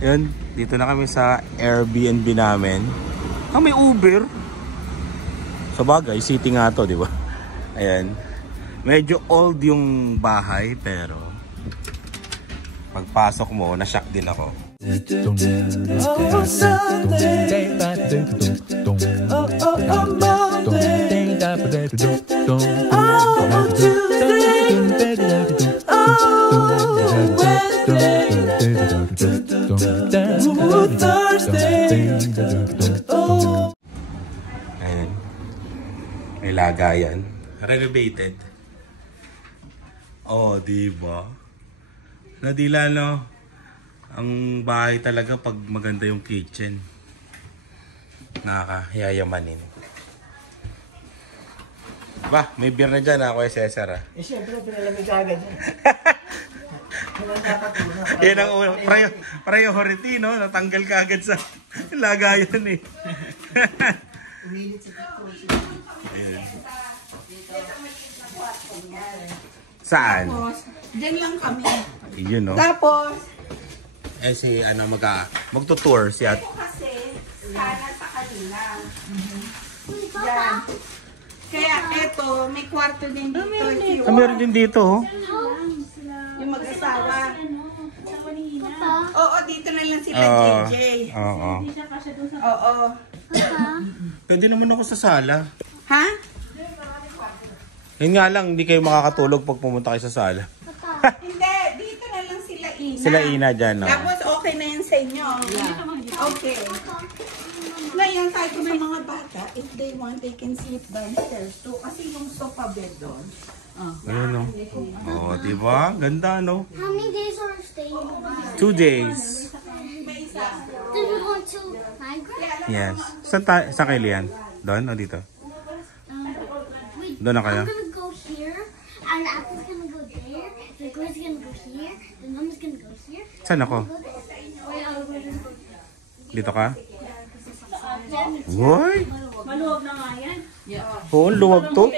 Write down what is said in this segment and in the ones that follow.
Yun, dito na kami sa Airbnb namin. Ah, may Uber. Sa bagay, city nga to, di ba? Ayan. Medyo old yung bahay, pero pagpasok mo, na-shock din ako. Ayan. May lagayan. Renovated. Oh, diba? Nadila, no? Ang bahay talaga pag maganda yung kitchen. Nakakayayamanin. Ba, may beer na dyan ako kay Cesar. Eh, syempre, pinalamig agad yan. Yan ang priority, no? Natanggal ka agad sa lagayan eh. Saan? Tapos, dyan lang kami. Yun, no? Tapos, Eh si ano magto-tour si at. kasi, sana sa kanila. Yan. Kaya eto, may kwarto din dito. If you Meron din dito, oh. yung mag-asawa. Oo, dito na lang sila, JJ. Oo. Oo. Pwede naman ako sa sala. Ha? Yun nga lang, hindi kayo makakatulog pag pumunta kayo sa sala. Hindi, dito na lang sila Ina. Sila Ina dyan, no? Tapos okay na yun sa inyo. Okay. Ngayon, sabi ko ng mga bata, if they want, they can sleep downstairs too. Kasi yung sofa bed doon. Ayun, no? Oo, diba? Ganda, no? How many days are we staying? 2 days. Did we go to Minecraft? Yes. Saan kayo liyan? Doon o dito? Wait, Doon na kayo? I'm gonna go here, and the apple's gonna go there, the girl's gonna go here, the mom's gonna go here. Saan ako? Wait, we're gonna go Dito ka? Woy! Maluwag na nga yan. Oo, luwag to.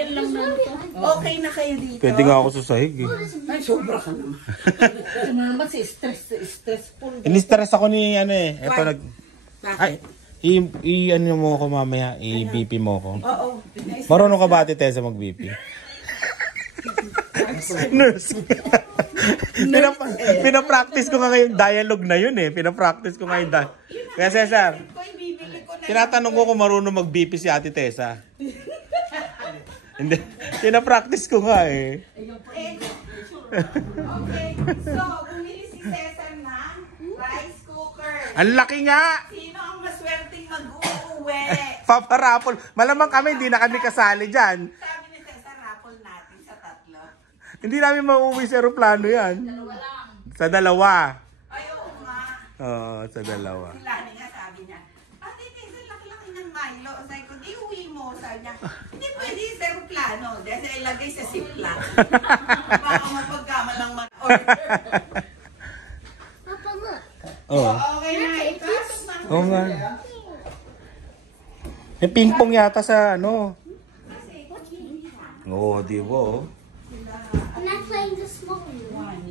Okay na kayo dito. Pwede nga ako sa sahig eh. Ay, sobra ka naman. Ito na naman si stressful. In-stress ako ni ano eh. Eto nag... Ay, ano mo ako mamaya, i-BP mo ako. Oo. Marunong ka ba Ate Tessa mag-BP? Nurse. Pinapractice ko nga ngayong dialogue na yun eh. Pinapractice ko nga yung dialogue. Kaya Cesar, tinatanong ko kung marunong mag-BP si Ate Tessa. Hindi. Pinapractice ko nga eh. Okay. So, bumili si Cesar ng rice cooker. Ang laki nga! Sino ang maswerteng mag-uuwi? Paparapol. Malamang kami, hindi na kami kasali dyan. Sabi ni Cesar, rapol natin sa tatlo. Hindi namin mauuwi sa aeroplano yan. Sa dalawa. Ay, oo nga. Oo, sa dalawa. Si Lani nga sabi niya, Ate Tessa, laki-laki ng Milo. Sabi ko, di uwi mo. Sabi niya, hindi pwede sa aeroplano. Dahil ilagay sa ziplock. Baka mapagkamalang mag-order. Papa, look. Oo. Okay na, ipasok na. Oo nga. May ping-pong yata sa ano. Oo, di ba oh. I'm not playing the small one.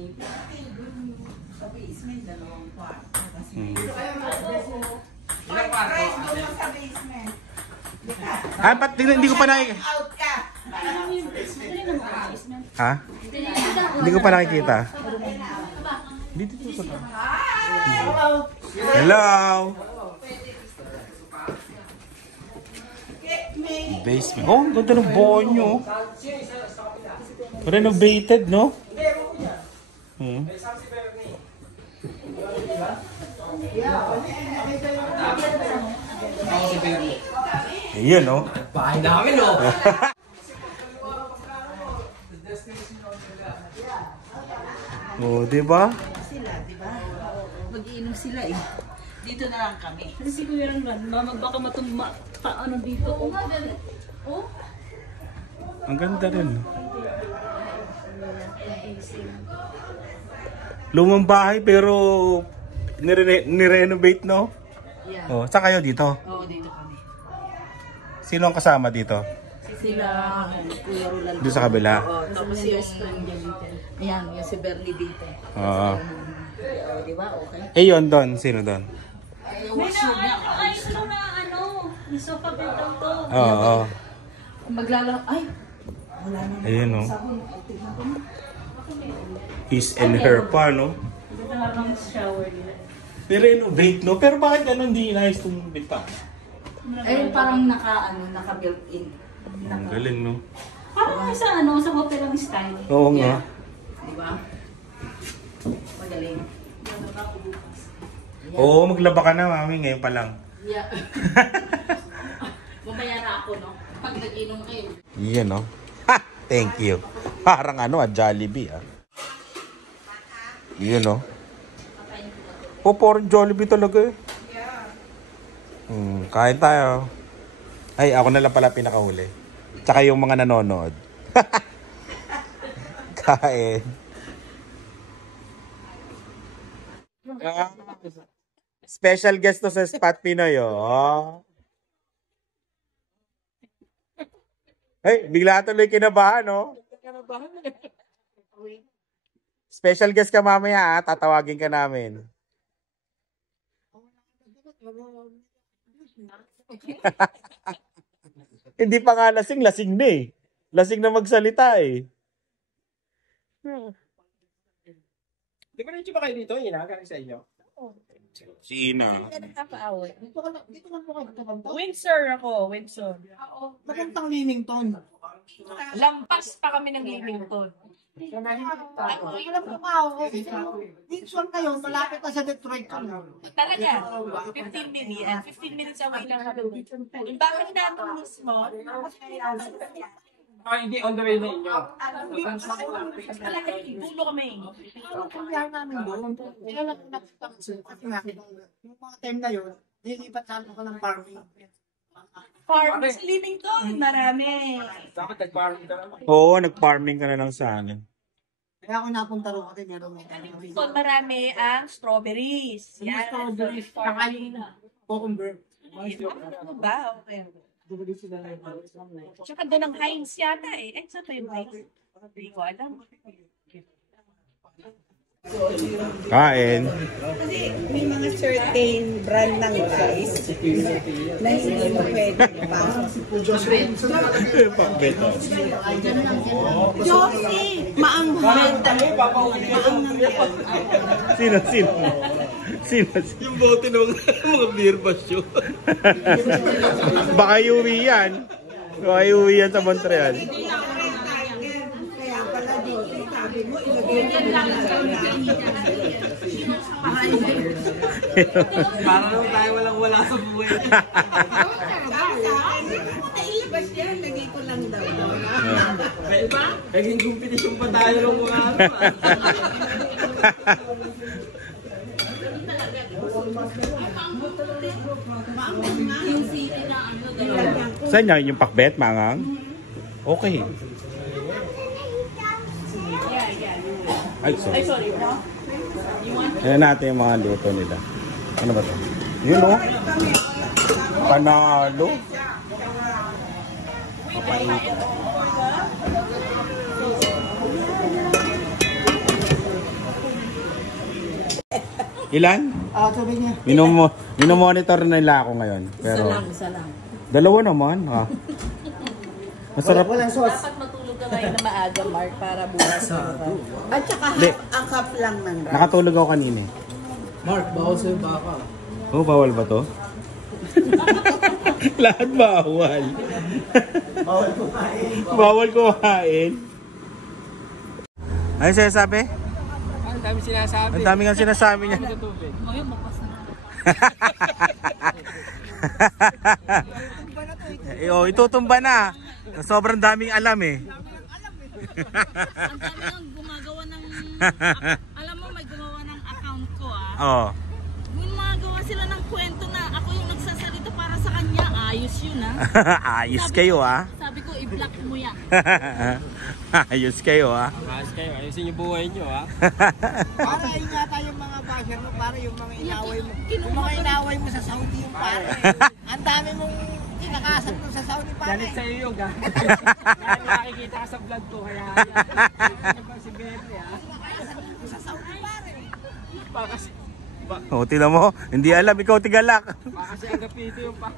Sa basement, dalawang kwarto. Rice doon lang sa basement. Ah, ba't hindi ko pa nakikita? Out ka. Ha? Hindi ko pa nakikita. Dito ko pa. Hello. Basement. Oh, ang ganda ng bonyo. Renovated, no? Ayan, no? Bahay namin, no? Oh, di ba? Sila, di ba? Mag-iinom sila eh. Dito na lang kami. Kasi siguro yung baka matumba ano dito. Oh. Ang ganda rin. Lumang bahay pero nirenovate, no? Yeah. Oh, saan kayo dito? Oo, dito kami. Sino ang kasama dito? Sila, Kuya Rolando. Doon sa kabila? Oo, tapos yung, ayan, yung si Bernie dito. Oo. Di ba? Okay. Eh yun doon, sino doon? Yung washroom niya. Ay, ito na ano. May sofa bed daw to. Oo. Maglalang, ay, wala na. Ayun no. Sabon, ay, tignan ko na. His and her pa, no? Ito na lang shower nila. Ni-renovate, no? Pero bakit ganun di inayos itong bintang? Ay, parang naka-built-in. Ang galing, no? Parang sa ano, sa hotel ang style. Oo nga. Di ba? Magaling. Oo, maglaba ka na, mami. Ngayon pa lang. Yeah. Mamaya na ako, no? Pag nag-inom kayo. Yan, no? Ha! Thank you. Parang ano, Jollibee, ah. Yun, no? Oh, parang Jollibee talaga, eh. Kain tayo. Ay, ako na lang pala pinakahuli. Tsaka yung mga nanonood. Kain. Special guest to sa Spot Pinoy, oh. Ay, bigla tuloy kinabahan, no? Special guest ka mamaya, ah. Tatawagin ka namin. Hindi pa nga lasing, lasing na eh. Lasing na magsalita eh. Di ba na ba kayo dito? Inagaling sa inyo? Si Ina. Windsor ako, Windsor. Magandang Leamington. Lampas pa kami ng Leamington. Alam mo ba ako? Windsor kayo, malapit na sa Detroit kami. Talaga, 15 minutes. 15 minutes away lang kami. Yung bakit natin mismo, Hindi on the way na inyo. talaga, dulo kami. Kaya namin doon. Kaya lang nakita ko kasi nakita ko. Yung mga time na yun, nilipat sa ako ng farming. Farm sa Leamington, marami. Dapat nag-farming ka naman. Oo, nag-farming ka na lang sa akin. Kaya ako napunta rin kasi meron mo. So, marami ang strawberries. Yan, Strawberries, farming. cucumber. Ano ba? Okay. Tsaka doon ang Heinz yata eh. Eh, saan pa yung Heinz? Hindi ko alam. Kain. Kasi may mga certain brand ng rice na hindi mo pwede ipasok. Pakbet. Josie, maanghang. Maanghang yan. Sino? Yung bote ng mga beer basyo. Baka iuwi yan. Baka iuwi yan sa Montreal. Kaya pala Josie, sabi mo, ilagay Para naman tayo walang-wala sa buhay. Nailabas yan, lagay ko lang daw. Naging competition pa tayo ng mga ano. Saan yan yung pakbet, mangang? Okay. Ay, sorry. Ayan natin yung mga luto nila. Ano ba ito? Yun o. Panalo. Ilan? Sabi niya. Minomonitor nila ako ngayon. Pero, Isa lang. dalawa naman. Ah. Masarap. Walang sauce. Dapat matulog ka ngayon na maaga, Mark, para bukas. At saka Hindi. ang cup lang ng rice. Nakatulog ako kanina eh. Mark, bawal sa'yo baka. Oh, bawal ba to? Lahat bawal. Bawal kumain. Bawal kumain. Ano siya sabi? Ang dami sinasabi. Ang dami nga sinasabi niya. Sa tubig. Ngayon, bukas na. Oh, itutumba na. Sobrang daming alam eh. Ang dami nang gumagawa ng... Alam mo, may gumawa ng account ko Oh. Yung mga gawa sila ng kwento na ako yung nagsasalita para sa kanya, ayos yun Ayos kayo ah. Sabi ko, i-block mo yan. Ayos kayo ah. Ayos kayo, ayusin yung buhay nyo ha. Para ingata yung mga basher mo, para yung mga inaway mo. Yung mga inaway mo sa Saudi yung pare. Ang dami mong kinakasap mo sa Saudi pare. Galit sa'yo yung ha. Kaya nakikita ka sa vlog ko, kaya si Berry ha. Kinakasap mo sa Saudi pare. O, tingnan mo. Hindi alam, ikaw tigalak. Kasi agapito yung pa.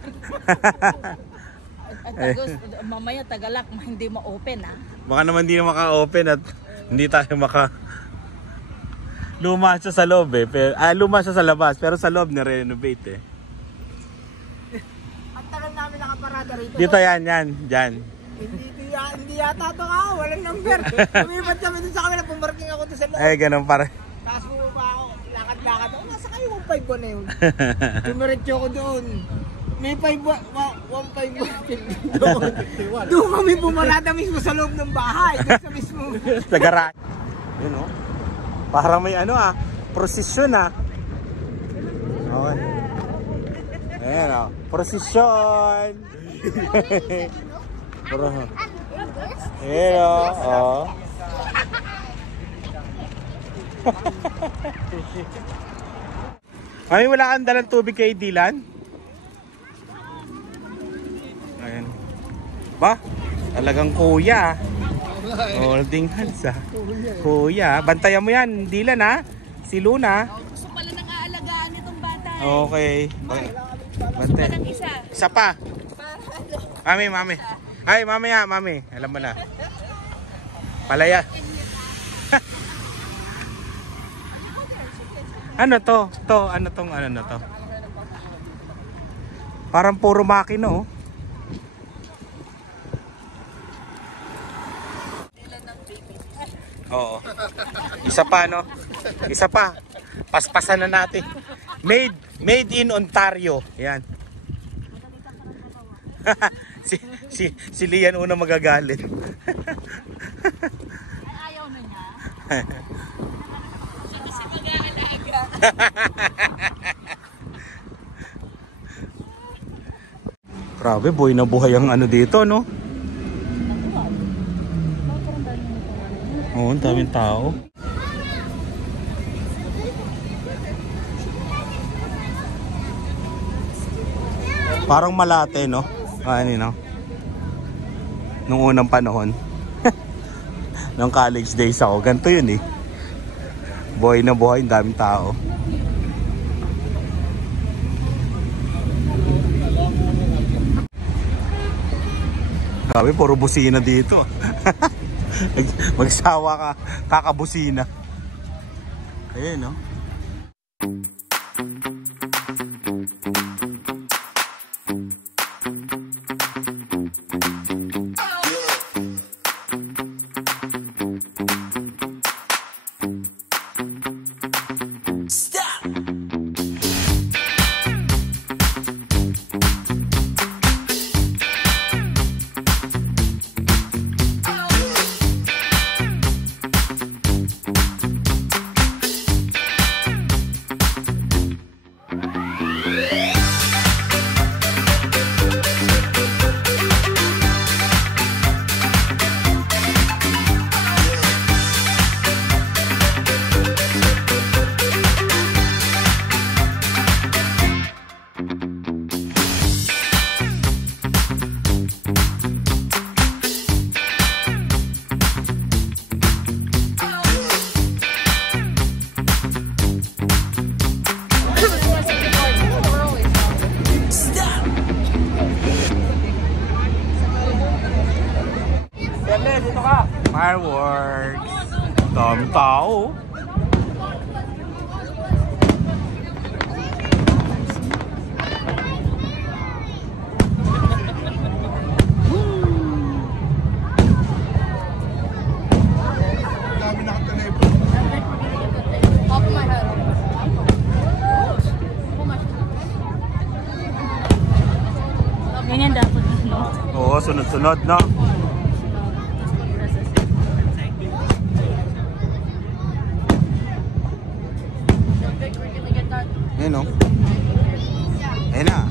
At tagos, mamaya tagalak, hindi ma-open ha. Baka naman hindi na maka-open at hindi tayo luma siya sa loob eh. Pero, luma siya sa labas, pero sa loob na-renovate eh. Ang tagal namin nakaparada rito. Dito yan, dyan. Hindi yata ito ka, walang number. Lumipat kami dun sa kanila, pumarking ako dun sa loob. Eh, ganun pare. Tapos bumaba ako, lakad-lakad ako. Nasa kayo 1.5 ba na yun? Tumiretso ako doon. May 1.5 doon. Doon kami pumarada mismo sa loob ng bahay. Doon sa mismo. Sa garage. Yun o. Parang may prosesyon Okay. Ayan o. Prosesyon. Ayan o. Ay, wala kang dalang tubig kay Dylan? Ayan. Ba? Talagang kuya. Holding hands Kuya, bantayan mo yan, Dylan ha. Si Luna. Gusto pala nang aalagaan itong bata. Okay. Bantay. Isa pa. Mami. Ay, mami. Alam mo na. Palaya. Ano to? Ano na to? Parang puro makino. Oo. Isa pa, no? Isa pa. Paspasan na natin. Made in Ontario. Yan. si Lian una magagalit. Ayaw na niya. Grabe, buhay na buhay ang dito, no? Oo, ang daming tao. Parang Malate, no? No? Nung unang panahon. Nung college days ako. Ganito yun eh. Buhay na buhay, ang daming tao. Grabe, puro busina dito. Magsawa ka, kakabusina. Ayun, no? Fireworks. Daming tao. Ganyan dapat, no? Oo, sunod-sunod, no? Ayun, no? Ayun na.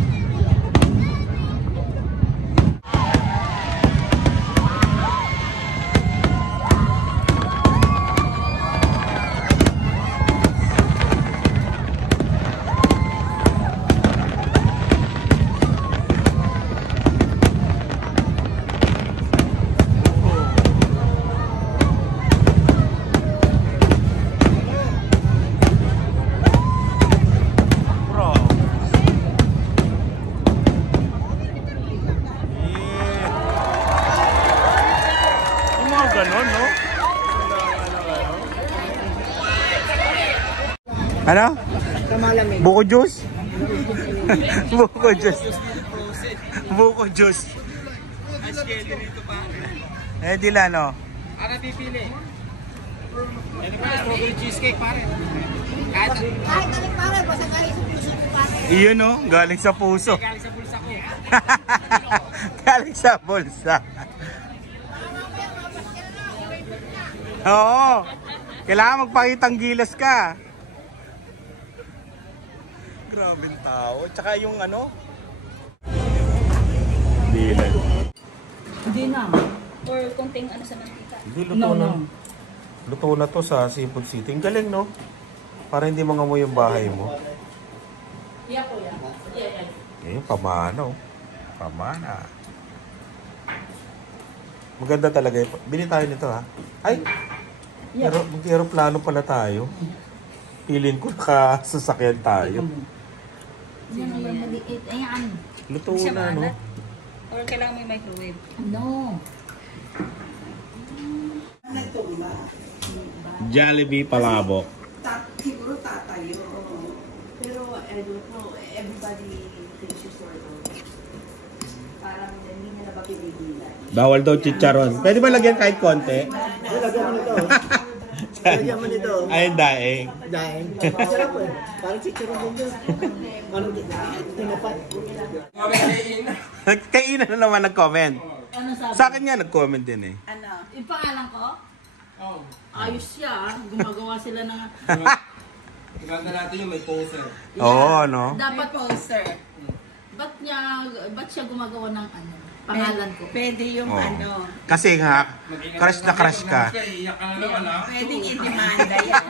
Ano? Sa malamig. Buko juice? Buko juice. Buko juice. Eh, dila, no? Ano pipili? Ano pa, strawberry cheesecake pare. Kahit alin pare, basta galing sa puso ko pare. Iyon, no? Galing sa puso. Galing sa bulsa ko. Galing sa bulsa. Oo. Kailangan magpakitang gilas ka. Grabing tao. Tsaka yung ano? Dilan. Hindi na. Or konting ano sa mantika. Hindi, luto na. Luto na to sa Seafood City. Ang galing, no? Para hindi mangamoy yung bahay mo. Yeah, kuya. Yeah. Eh, pamana, oh. Pamana. Maganda talaga yun. Bili tayo nito, ha? Ay! Mag-aeroplano pala tayo. Piling ko nakasasakyan tayo. Yan ang maliit. Ayan. Luto Siya na, no? maalat. Or kailangan may microwave. No. Jollibee Palabok. Siguro tatayo. Pero I don't know, everybody thinks she's sort of parang hindi niya na ba pinigilan. Bawal daw chicharon. Pwede ba lagyan kahit konti? Lagyan mo nito. Lagyan mo nito. Ayun, daing. Dahil. Sarap eh. Parang chicharon din doon. Parang tinapat. Kainan na naman nag-comment. Ano sabi? Sa akin nga nag-comment din eh. Ano? Yung pangalan ko? Ayos siya. Gumagawa sila ng... Ganda natin yung may poser. Oo, no? Dapat Poster. Ba't siya gumagawa ng ano? Pangalan ko. Pwede yung Oo. ano. Kasi nga, crush na crush ka. Pwede i-demanda yan.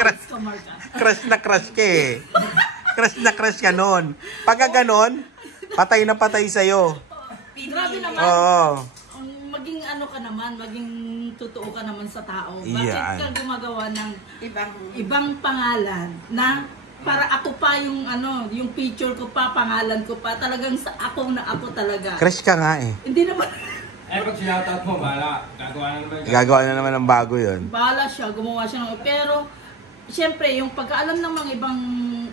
Ayos ka, Marka. Crush na crush ka eh. Crush na crush ka nun. Pagka ganon, patay na patay sa'yo. Grabe naman. Oo. Maging ano ka naman, maging totoo ka naman sa tao. Bakit Yan. ka gumagawa ng Ibang pangalan na para ako pa yung ano, yung picture ko pa, pangalan ko pa, talagang sa ako na ako talaga. Crush ka nga eh. Hindi naman, Eh, pag sinoutout mo, bala. Gagawa na naman. Gagawa na naman ng bago yun. bahala siya, gumawa siya ng, pero, siyempre, yung pagkaalam ng mga ibang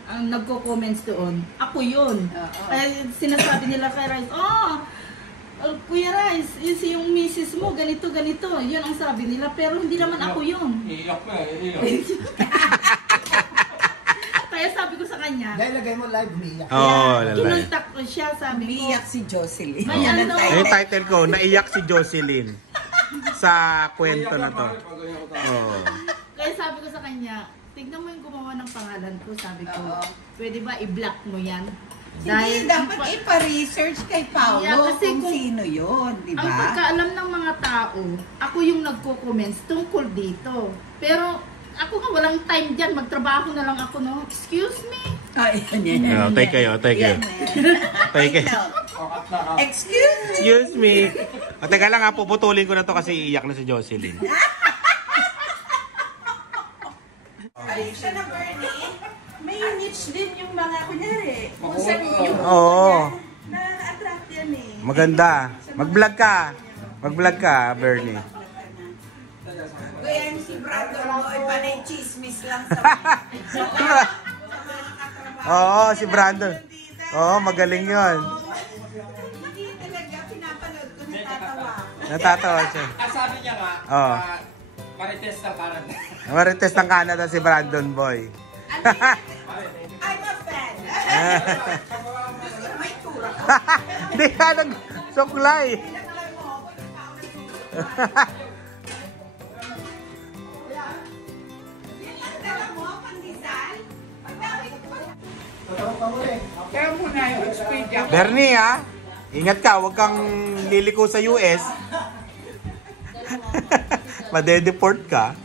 ang nagko-comments doon, ako yun. Kaya sinasabi nila kay Rice, Kuya Rice, yung misis mo, ganito, ganito. Yun ang sabi nila, pero hindi naman ako yun. Iiyak mo eh, iiyak. Kaya sabi ko sa kanya, Dahil lagay mo live, umiiyak. Oo, lalay. kinontak ko siya, sabi ko, umiiyak si Jocelyn. May Yan ano? ang Yung title. title ko, naiyak si Jocelyn sa kwento na to. Oo. kaya sabi ko sa kanya, tignan mo yung gumawa ng pangalan ko, sabi ko, Oo. pwede ba i-block mo yan? Hindi, dapat ipa-research kay Paolo Yeah, kasi kung kung- sino yun, di Ang ba? pagkaalam ng mga tao, ako yung nagko-comments tungkol dito. Pero ako nga walang time dyan, magtrabaho na lang ako, no? Excuse me? Ay, yan. Tay kayo, tay kayo. Tay kayo. Excuse me. Excuse me. O, teka lang ha, puputulin ko na to kasi iiyak na si Jocelyn. Ay, siya na, Bernie. May niche din yung mga, kunyari, kung saan yung Oo. na-attract yan eh. Maganda. Mag-vlog ka. Mag-vlog ka, Bernie. Kaya yung si Brandon Boy, panay chismis lang sa mga Oo, si Brandon. Oo, magaling yon. Hindi talaga pinapanood ko, natatawa. Natatawa siya. Sabi niya nga, Oo. marites ng kanan. Marites ng Canada si Brandon Boy. I'm a fan. Gusto na may tura ka. Hindi ka nag-suklay. Dala mo, pandesal. Pagdawit ko. Kaya muna yung Expedia. Bernie ha, ingat ka, huwag kang liliko sa US. Madedeport ka.